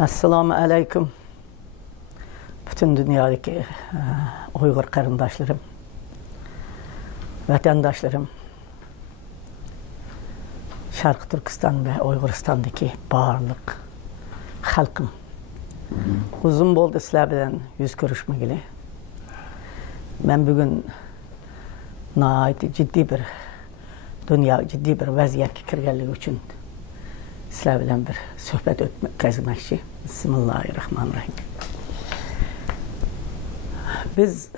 Assalamu alaikum. Bütün dünyadaki Uygur karındaşlarım, vatandaşlarım, Şarkı Türkistan ve Uyguristan'daki bağırlık halkım. Uzun boldu sizler bilen yüz görüşmegili. Ben bugün ciddi bir ciddi bir vaziyetke kirgenligi üçün sizler bilen bir sohbet ötkazmakçı. Bismillahirrahmanirrahim. Biz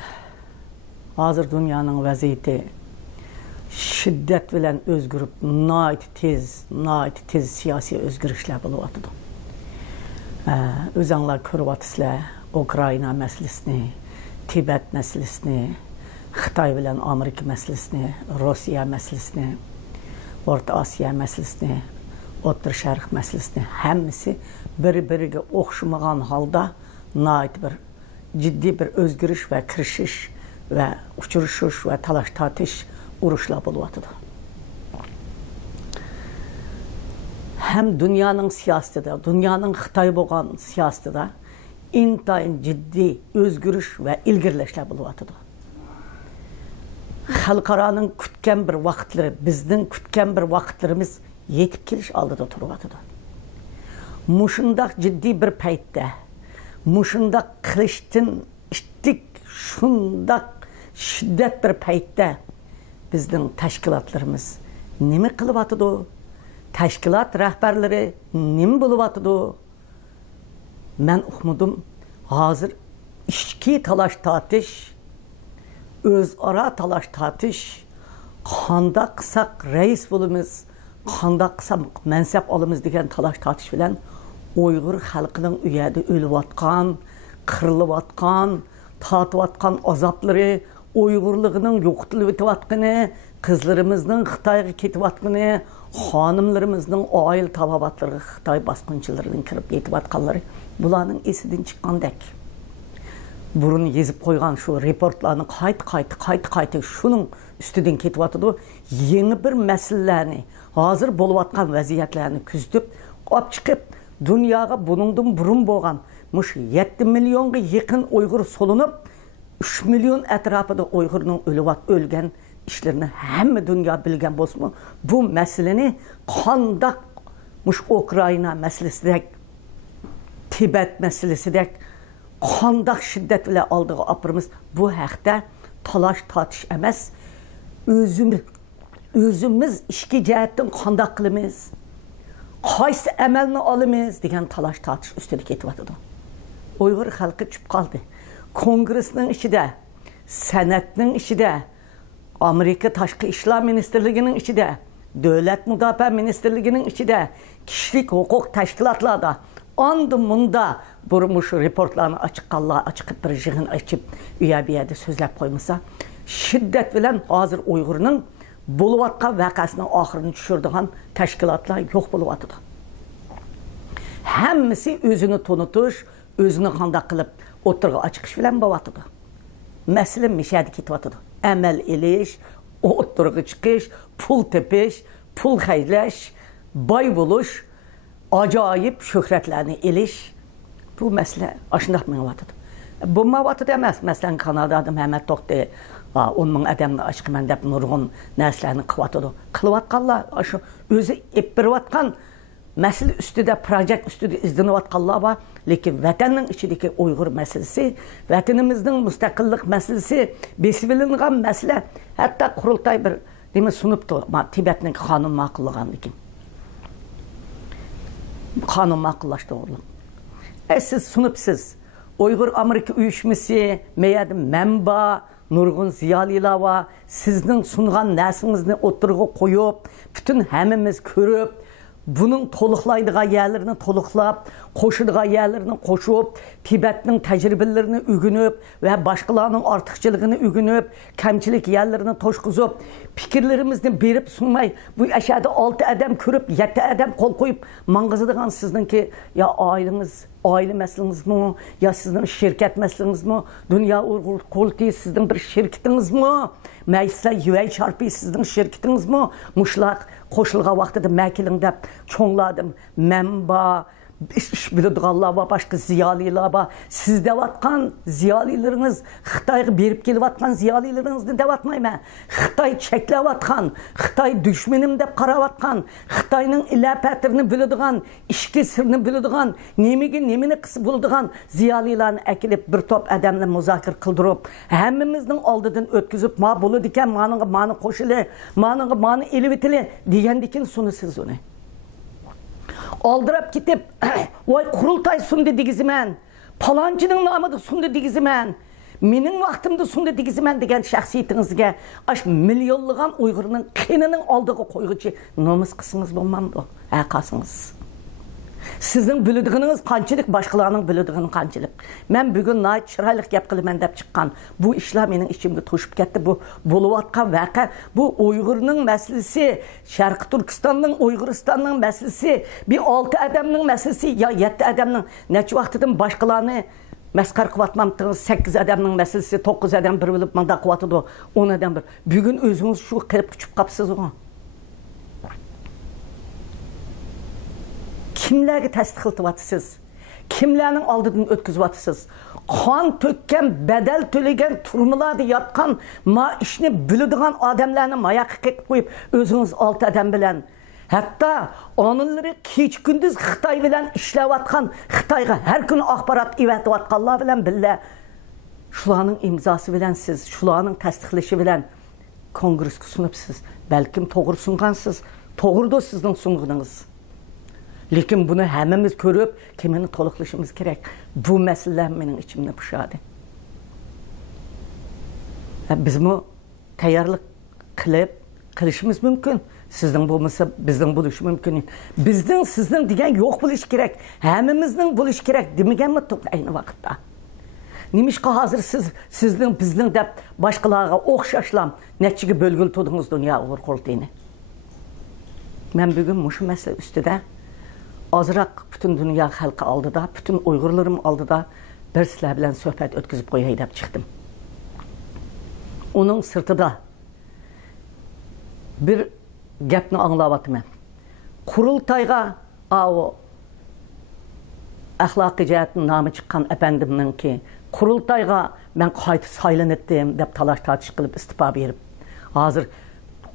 hazır dünyanın vaziyeti şiddet bilen özgürüp tez siyasi özgürüşler buluvatıdı. Özanlar körüvatıslar Ukrayna meselesini, Tibet meselesini, Xitay bilen Amerika meselesini, Rusya meselesini, Orta Asya meselesini, Orta Şərq meselesini hemmisi biri-biriga oxşamagan halda bir ciddi bir özgürüş ve kirişiş ve uçuruşuş ve talaş tatış uruşlar buluvatıdı. Hem dünyanın siyaseti, dünyanın Xitay boğan siyaseti de intayın ciddi özgürüş ve ilgirleşler buluvatıdı. Halkaranın kütken bir vakitleri, bizden kütken bir vakitlerimiz yetip keliş aldıda turuvatıdı. Muşundak ciddi bir paytda, muşundak kılıştın iştik, şundak şiddet bir paytda bizden teşkilatlarımız nemi kılıvatıdı? Teşkilat rehberleri nemi buluvatıdı? Ben okumudum, hazır işki talaş tatış, özara talaş tatış, kanda kısak reis bulumuz, kanda kısak mensep alımız degen talaş tatış bilen Uygur halkının üyede ölüvatkan, kırılıvatkan, tatıvatkan azapları, Uygurluğunun yoktuluvatkanı, kızlarımızın Xitay'a ketivatkanı, hanımlarımızın aile tababatları, Xitay baskınçılarının kirip yetivatkanları bulanın esidin çıkan dek. Burun yezip koygan şu reportlarını kayıt şunun üstüden ketivatıdı. Yeni bir meselelerini, hazır boluvatkan vaziyetlerini küzdüp, op çıkıp, dünyaya bunundan burun boğan, 7 milyonga yakın Uygur solunup, 3 milyon etrafında Uygur'un ölgen işlerini hem dünya bilgen bozma. Bu meseleni kandak Ukrayna meselesi dek, Tibet meselesi dek, kandak şiddet ile aldığı apırımız bu haqda talaş tatış emez. Özümüz işki cihetten kandak kılımız, qaysı emelini alımız degen talaş tatış üstelik etivatıdı. Uygur halkı çıp kaldı. Kongresinin içinde, senetinin içinde, Amerika Taşkı İşler Ministerliğinin içinde, Devlet Müdafaa Ministerliğinin içinde, kişilik hukuk teşkilatlarda, andımında burmuş reportlarını açık bir jığın açıp üye bir yerde sözlep koymasa, şiddet bilen hazır Uygur'un buluvatkan vakasının ahırını düşürdüğün teşkilatlar yok buluvatıdı. Hemmisi özünü tonutuş, özünü kanda kılıp oturga açıkış bilen bavatıdı. Mesele mişadi kitivatıdı. Emel eliş, oturga çıkış, pul tepiş, pul haylaş, bay buluş, acayip şöhretlerini eliş. Bu mesele aşındak mavatıdı. Bu mavatıdı emez. Mesela Kanada'da Mehmet Tok'ta onun adamını açık mendep nurgun neslerini kıvatıdı. Kılıvatkallar, özü epbirvatkan mesele üstüde, proje üstüde izlenivatkallar var. Lakin vatanın içindeki Uygur meselesi, vatanımızın müstakillik meselesi, besibilingan mesele, hatta kurultay bir demek sunuptu Tibet'nin kanun makıllığın dikin. Kanun makıllaştı oğlum. Siz sunupsiz, Uygur Amerika uyuşması, meyadi menba, nurgun ziyaliler var, sizin sungan nesinizni oturga koyup, bütün hemimiz körüp, bunun toluqlaydığı yerlerini toluqlap, koşuduğu yerlerini koşup, Tibet'in tecrübelerini ügünüp ve başkalarının artıkçılığını ügünüp, kemçilik yerlerini toşkuzup, fikirlerimizni berip sunmay, bu aşağıda 6 adam körüp, 7 adam kol koyup, mangızıdığın sizin ki, ya aileniz, aile meseleniz mi, ya sizin şirket meseleniz mi, Dünya Uygur Koltuğu sizin bir şirketiniz mi, meclisler yüvey çarpı sizin şirketiniz mi, muşlaq, koşulğa vaxtıda məkilində çoğladım, mənba, iş biladiganlar var, başka ziyaliler var. Siz devatkan ziyalileriniz, Xitayga berip kelyapkan ziyalilerinizni devatmayman. Xitay çeklevatkan, Xitay düşmenim dep qaravatkan, Xitayning ilapatini biladigan, ishki sirni biladigan, nemini qisib bo'ladigan ziyalilarni akilib bir top adamla muzokara qildirib, hammamizning oldidan o'tkazib, "Ma bo'ladi ekan, mani qo'shili, mani elivitili" degandikin sunisiz uni. Aldırıp gidip, "Voy qurultay sundu degiziman, palonchining nomida sundu degiziman, mening vaqtimda sundu degiziman" degan shaxsiyatingizga ash millionlagan Uyg'urning qinining oldiga qo'yg'ichi nomus qismingiz bo'lmamdi, aqasınız. Sizning biladigingiz qanchalik, boshqalarning biladigini qanchalik. Men bugun nayt chiroyli gap qilaman deb chiqqan. Bu ishlar mening ichimga to'shib ketdi. Bu bo'layotgan voqea, bu Uyg'urning masalasi, Sharq Turkistonning, Uyg'uristonning masalasi, bir 6 odamning masalasi yo 7 odamning necha vaqtidan boshqalarni masxar qilyapman. 8 odamning masalasi, 9 odam bir bo'lib manda qilyapti, 10 odam bir. Bugun o'zingiz shu qilib kuchib qapsiz o. Kimlerge tasdiq qilib kimlerning oldidan o'tkazib qon to'kkan, bedel to'lagan, turmalarda yotgan, ma ishni biladigan odamlarni mayoqqa qilib qo'yib, o'zingiz 6 odam bilan, hatto onunları kech kunduz Xitoy bilan ishlayotgan, Xitoyga har kuni axborot evatayotganlar bilan billa shularning imzosi bilan siz, shularning tasdiqlashi bilan kongressga sunibsiz. Balkim to'g'ri sungansiz, to'g'ridir sizning sunganingiz. Lekin bunu hammamiz ko'rib, kimini to'liqlashimiz kerak. Bu masalalar mening ichimni pushadi. Bizmi tayyorlik qilishimiz mumkin. Sizning bo'lmasa, bizning bo'lishi mumkin. Bizning, sizning degan yo'q bo'lish kerak. Hammamizning bo'lishi kerak demaganmi ayni vaqtda? Nimishqa hozir sizning, bizning deb boshqalarga o'xshashlam nechiga bo'lgil to'dingiz dunyo Uyg'ur qurultayini. Men bugun mushu masala ustida azraq bütün dünya xalqi oldida, bütün Uyg'urlarim oldida bir sizlar bilan suhbat o'tkazib qo'yay deb chiqdim. Uning sirtida bir gapni anglayapman. Qurultayga o axloqiy jihatdan nomi chiqqan apandimninki Qurultayga men qayta saylanetdim deb talash tartish qilib istifa berib, hozir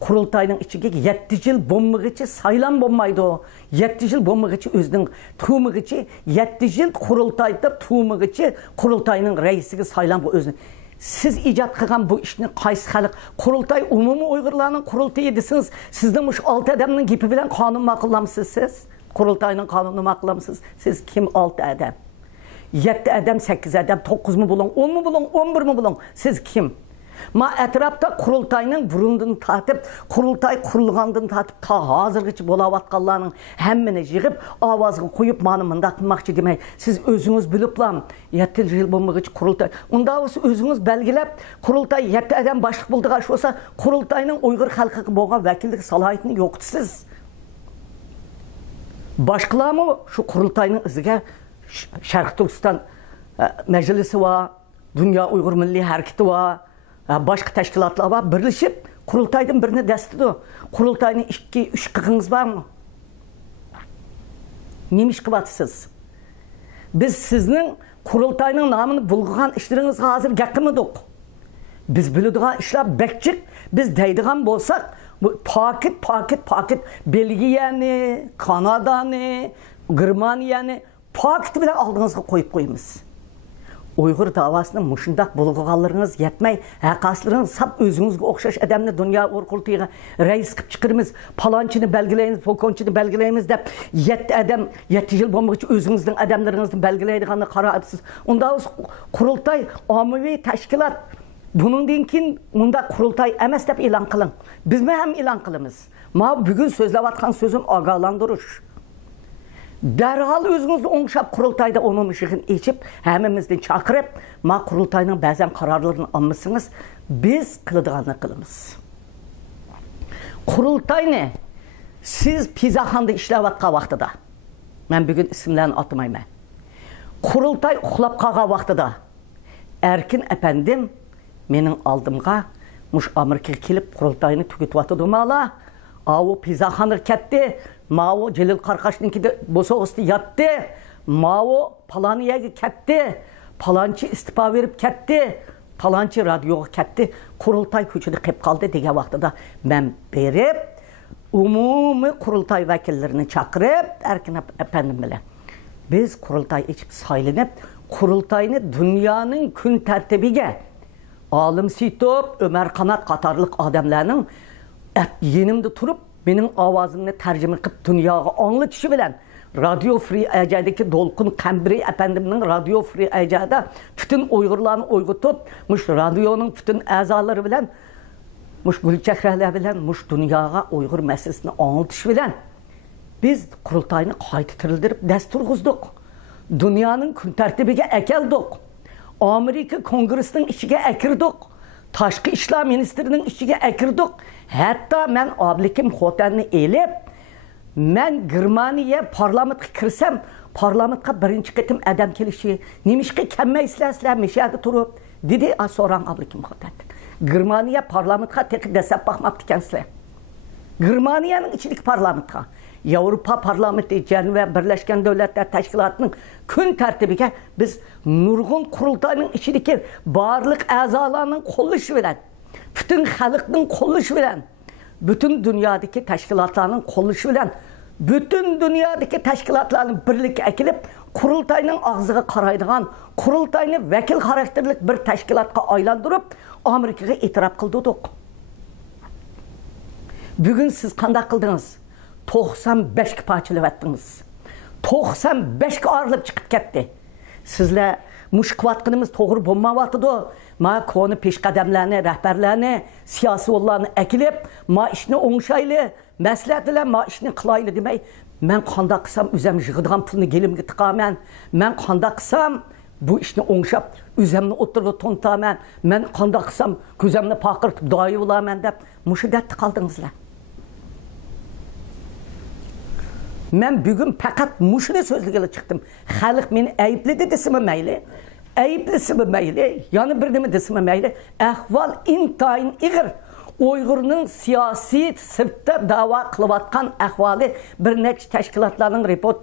Qurultayning ichiga 7 yil bo'lmag'icha saylan bo'lmaydi. 7 yil bo'lmag'icha o'zining tu'mig'icha 7 yil Qurultayda tu'mig'icha Qurultayning raisiga saylan bu o'zini. Siz ijod qilgan bu ishni qaysi xalq Qurultay umumiy Uyg'urlarning qurultayi desiniz, sizning mush 6 odamning gapi bilan qonun ma'qullamsiz siz? Qurultayning qonunini ma'qullamsiz? Siz kim 6 odam? 7 odam, 8 odam, 9 mi bo'lin, 10 mi bo'lin, 11 mi bo'lin? Siz kim? Ma etrafta Qurultayning burundan tatib, Qurultay qurilgandan tatib ta hozirgacha bo'layotganlarning hammani yig'ib, ovozga qo'yib, "Mani bunda qilmoqchi" demay, siz o'zingiz biliblam, 7 yil bo'lmag'ich Qurultay. Unda o'zingiz belgilab, Qurultay 7 odam boshliq bo'ldigan bo'lsa, Qurultayning Uyg'ur xalqiga bo'lgan vakillik salohiyatini yo'qtisiz. Boshqalarmi shu Qurultayning iziga Sharq Turkiston majlisi va Dunyo Uyg'ur milliy harakati va başka teşkilatlar var, birleşip Qurultaydan birini destidi. Qurultayning 2-3 qığınız var mı? Nemish qilyapsiz? Biz sizning Qurultayning nomini bulg'an ishlaringizga hozir gapirmadik. Biz biladigan ishlar bekchik, biz deydigan bo'lsak, bu paket Belgiyani, Kanadani, Germaniyani paket bilan oldingizga qo'yib qo'yamiz. Uyghur davasını muşundaq bulğuğallarınız yetmey, haqaslarınız sap özünüzge okşaş adamını dünya orkultuğuna reis qıp çıkırımız, palançını belgileyiniz, fokonçını belgileyiniz dep, 7 adam, 7 yıl bomba için özünüzden adamlarınızı belgileydiğini qara absiz. Onda Qurultay, amuvi teşkilat, bunun dinkin, onda Qurultay emes dep ilan qılın. Biz mi hem ilan qılımız? Ma bugün sözlevatkan sözüm ağalandırış. Derhal özünüzü oңşap Qurultayda onun ışığını içip, hemimizden çakırıp, ma Qurultayның bəzən kararlarını almışsınız, biz qılıdığanı qılımız. Qurultay ne? Siz pizaxanda işləvatqa vaxtıda, mən bugün isimlərini atmayım. Qurultay uxlap qağa vaxtıda, Erkin əpəndim, menin aldımğa, muş Amerika'ya kelip Qurultayını tüketvatı dumala, Avu Pizaxanır ketdi, Mao Celil Qarqashninkide bosoğusti yatdı, Mao Palaniyaga ketdi, Palanchi istifa verip ketdi, Palanchi radioga ketdi, Qurultay ko'chada qolib qoldi degan vaqtida men berib, umumiy Qurultay vakillerini chaqirib, Erkin efendim bilan biz Qurultay içip saylanıp, Qurultayni dünyanın kun tertibiga Alim Sitop, Ömer Kanat qatarlıq adamlarning yenimde turup benim avazımni tercüme qilib dunyoga anlatışı bilen Radio Free Aja'daki Dolqun Qambiri efendimning Radio Free Aja'da bütün Uygurlarni uyg'otib, mush radioning bütün a'zolari bilen mush gulchehralar bilen mush dunyoga Uygur meselesini anlatışı bilen biz Qurultayni qayta tirildirib dastur tuzdik. Dünyanın kun tertibiga akeldik. Amerika Kongresining ishiga akirdik. Tashqi ishlar ministrining ishiga akirdik. Hatta men oblikim xotanni elib, men Germaniya parlamentga kirsam, parlamentga birinchi qitim adam kelishi, nimishqa kelmaysizlar, mishada turib, dedi so'rang oblikim xotan. Germaniya parlamentga teqib dasab baxmabdi ekansizlar. Germaniyaning ichidagi parlamentga Avrupa Parlamenti ve Birleşken Devletler Teşkilatı'nın kun tertibiga biz nurgun Qurultayning içindeki barlık azalarının qo'llashi bilan, bütün xalqning qo'llashi bilan, bütün dünyadaki teşkilatlarının qo'llashi bilan, bütün dünyadaki teşkilatlarning birlikka akilib, Qurultayning og'ziga qaraydigan, Qurultayni vakil xarakterlik bir teşkilatga aylantirib, Amerikaga e'tirof qildik. Bugün siz qanday qildingiz? 95 parçalab etdiniz. 95 ayrılıp çıkıp ketdi. Sizler muşqvatqınımız to'g'ri bo'lmayotdi. Ma koni peshqadamlarni, rahbarlarni, siyosiy yo'llarni akilib, ma ishni o'ngshayli, maslahat bilan ma ishni qilayli demay, men qanday qilsam o'zim yig'adigan pulni gelimga tiqaman, men qanday qilsam bu ishni o'ngshab, o'zimni o'tirga to'ntaman, men qanday qilsam ko'zimni paqirtib doyi bo'laman deb mushidatda qoldingizlar. Men bugün fakat muşunu sözlüğüyle çıktım. Xalq meni ayıpledi desimi mayli, ayıplısimi mayli, yani bir nima desimi mayli, ahval intayin ig'ir. Uygur'un siyasi sırtta dava kılıvatkan ahvali bir neç teşkilatlarının report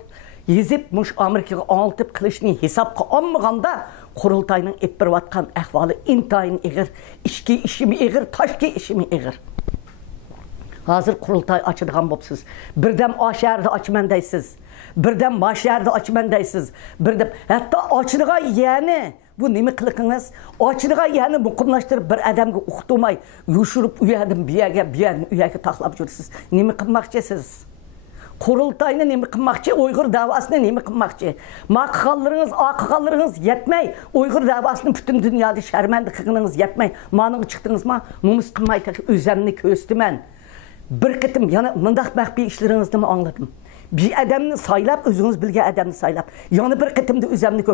yezip muş Amerika'ya anlatıp kılışını hesapka almaganda Qurultayning epirvatkan ahvali intayin ig'ir. İşki işimi ig'ir, taşki işimi ig'ir. Hazır Qurultay açıdığan bopsiz. Birdem o şehirde açman deysiz. Birdem ma şehirde açman deysiz. Birdem hatta açıdığa yani bu nemi qılıqınız? Açıdığa yani muqimlaştırıp bir adamga uqtumay, yuşurup uyadım biyadan uyaga taqlab jursiz. Nemi qilmoqchisiz? Qurultayni nemi qilmoqchi? Uyg'ur davasini nemi qilmoqchi? Maqallarınız, aqallarınız yetmey. Uyg'ur davasini bütün dünyada şərməndi qılığınız yetmey. Manığı çıktınız mı? Numus qilmay özümni köstimen. Bir qitim yana mındaq məxbi işlerinizdə mi anladım? Bir adamını saylab, özünüz bilge adamını saylab. Yani bir qitimdə özümni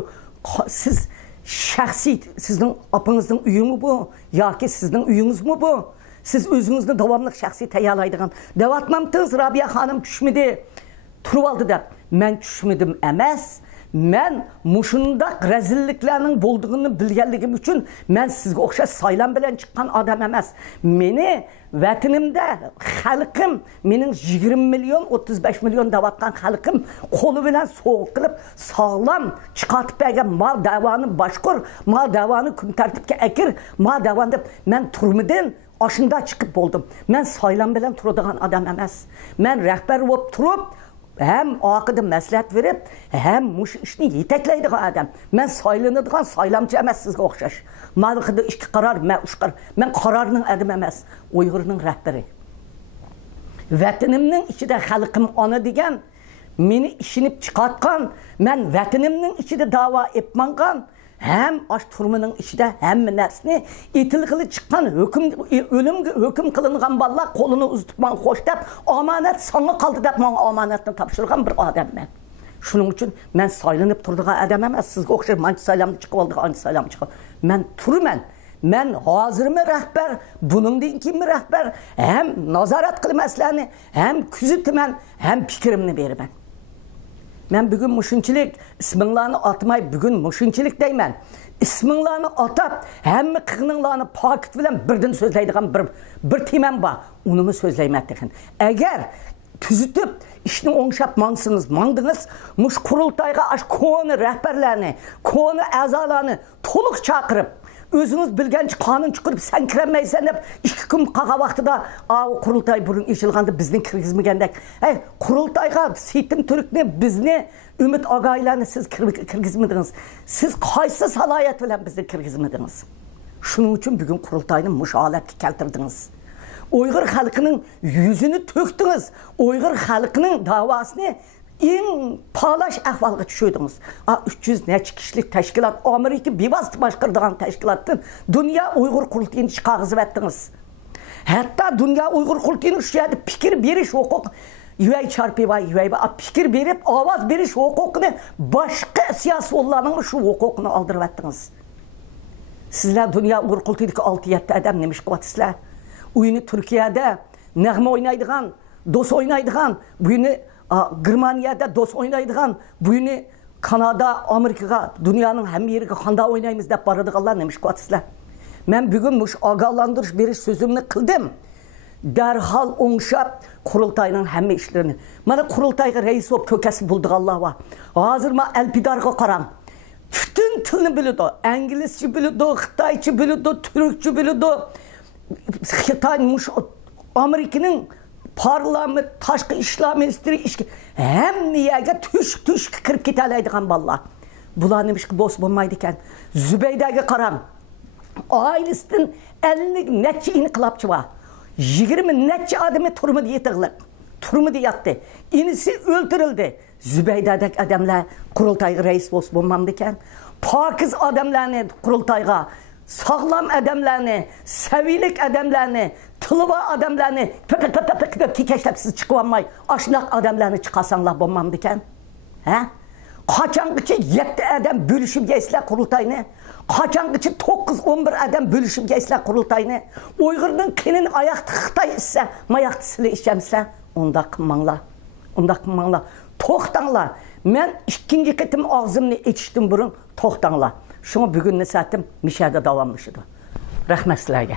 siz şəxsi, sizin apınızın üyü mü bu? Ya ki sizin üyünüz mü bu? Siz özünüzde davamlıq şəxsi təyyalaydıqan. Devatmamdınız, Rabia xanım düşmedi, turvaldı da. Mən düşmedim əməz. Men muşundaq rezilliklerinin bulduğunu bilgenligim için men sizge oxşaş saylan bilen çıkan adam emas. Meni vatanimda xalqim, mening 20 milyon 35 milyon davatkan xalqim qo'li bilan soğuk qilib sağlam chiqatib bergan mal davani boshqur, mal davani kun tartibga akir, mal davani deb men turmidan oshunda chiqib bo'ldim. Men saylan bilan turadigan adam emas. Men rahbar bo'lib turib hem aqıda məsləhət verib, hem muş işini yetekləydiği adam. Mən saylanıdığan saylamcı emas sizə oxşaş. Malıqıda işki qarar, mən uşqar. Mən qararının adım emas, Uygur'un rəhbəri. Vətənimnin içində xalqım ana degan, meni işinib çıxartqan, mən vətənimnin içində dava etmanqan, hem aş turmunun içinde hem nərsini itilgili çıkan hüküm kılınğan balla kolunu uzatman hoş dep amanet sana kaldı dep bana amanetini tapşırgan bir adam ben. Şunun için ben saylanıp durduğu adam emas, sizge oxşar mançı saylamda çıkıp aldığı ançı saylamda çıkıp. Ben turmen, ben hazır mı rəhbər, bunun din kimi rəhbər, hem nazaret kılmaslarını, hem küzütmen, hem fikrimini verimen. Ben bugün muşunçilik isminlarını atmay bugün muşunçilik deymen. İsminlarını atab hemme kığınlarını pakit bilen birden sözleydiğim bir temem var. Onu mu sözleymettikin? Eğer tüzütüp işini oңşap mandınız, muş kurultayga aş konu rehberlerini, konu azalarını toluk çakırıp, özünüz bilgenç kanun çıkırıp sen kiremeysen hep 2 gün kağa vaxtıda kurultay burun işilgandı bizden kirgizmegендek. Kurultayga Seytin Türk'ne bizni Ümit Agaylarını siz kirgizmediniz. Siz kaysı salayet bilen bizni kirgizmediniz. Şunun için bugün kurultayını muş aletki keltirdiniz. Uyghur halkının yüzünü töktünüz. Uyghur halkının davasını en palaş ahvalga düşürdünüz. 300 neçə kişilik teşkilat, Amerika bivast başkırdığın teşkilattın Dünya Uyghur Kurultayını çıkargızıp ettiniz. Hatta Dünya Uyghur Kurultayını şu yerde fikir beriş hukuk, yüvey çarpı var, fikir berip avaz beriş hukukunu başka siyasi ollarının şu hukukunu aldırıp ettiniz. Sizler Dünya Uyghur Kurultayı'daki 6-7 adam nemiş kıvatıslar? Oyunu Türkiye'de nəğme oynaydıgan, dos oynaydıgan, bugünü Germaniyada dos oynaydıgan, bugünü Kanada, Amerika'ga, dünyanın hem yeri kanda oynayımız deyip baradıqallar nemiş kıvatıslar. Ben bugün muş ağalandırış beriş sözümünü kıldım. Derhal oңşap kurultayının hemme işlerini. Bana kurultayga reis olup kökesi bulduk Allah var. Hazır mı elpidarga karam. Bütün tılını biliyordu. İngilizce biliyordu, Xitayçı biliyordu, Türkçe biliyordu. Xitaymış Amerika'nın parlament, taşkı işler ministri hem niyege tüş kırıp gitaleydiğen valla. Bular demiş ki boz bulmaydıken Zübeyde'ye karam. Ailesinin 50 neçe inkılapçı var. 20 neçe adamı turmadı yetirlik. Turmadı yattı. İnisi öldürüldü. Zübeyde'deki adamlar kurultayga reis boz bulmamdıken. Pakiz adamlarını kurultayga, sağlam adamlarını, sevilik adamlarını, tılıva adamlarını pöpöpöpöpöp tikeşlep siz çıkıvanmay. Aşınak adamlarını çıkasanlar bulmamdıken. Kaçangıcı 7 adam bölüşüp geçsler kurultayını. Kaçangıcı 9-11 adam bölüşüp geçsler kurultayını. Uygur'un kinin ayaktı Xitay ise, mayaktı sile işemsler. Onda kımmanlar. Onda kımmanlar. Toxtanlar. Ben ikinci ketim ağzımını içtim burun. Toxtanlar. Şunu bugün ne saatim Mişədə davamlaşıdı. Rəhmət sizlərə.